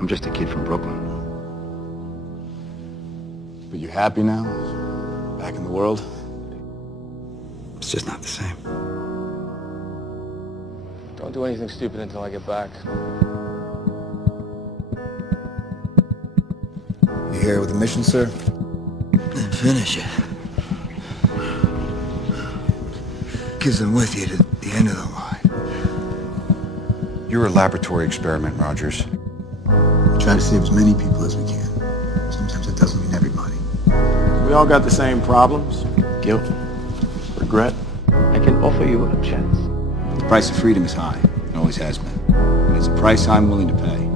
I'm just a kid from Brooklyn. But you happy now? Back in the world? It's just not the same. Don't do anything stupid until I get back. You here with a mission, sir? Then finish it. Because I'm with you to the end of the line. You're a laboratory experiment, Rogers. We try to save as many people as we can. Sometimes it doesn't mean everybody. We all got the same problems. Guilt, regret. I can offer you a chance. The price of freedom is high. It always has been. And it's a price I'm willing to pay.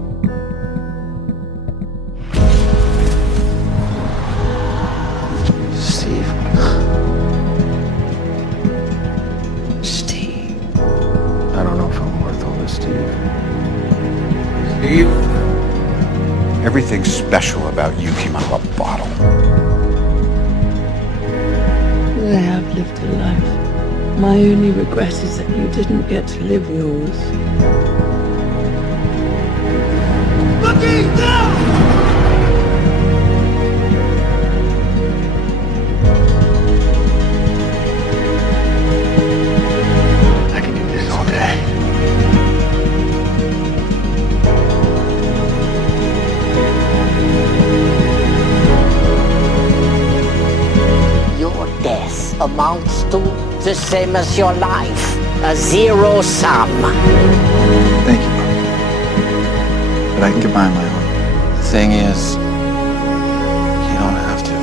Steve. I don't know if I'm worth all this to you. Steve? Everything special about you came out of a bottle. I have lived a life. My only regret is that you didn't get to live yours. I can do this all day. Your death amounts to the same as your life, a zero sum. Thank you, Mom. But I can get by on my own. The thing is, you don't have to.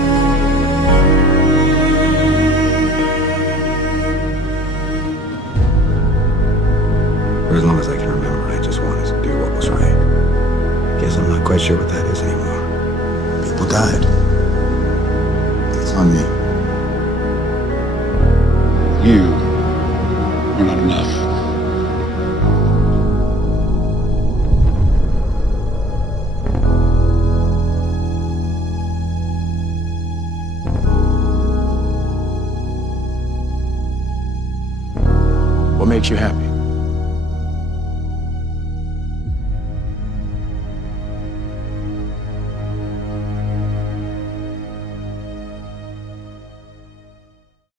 For as long as I can remember, I just wanted to do what was right. Guess I'm not quite sure what that is anymore. People died. That's on me. You are not enough. What makes you happy?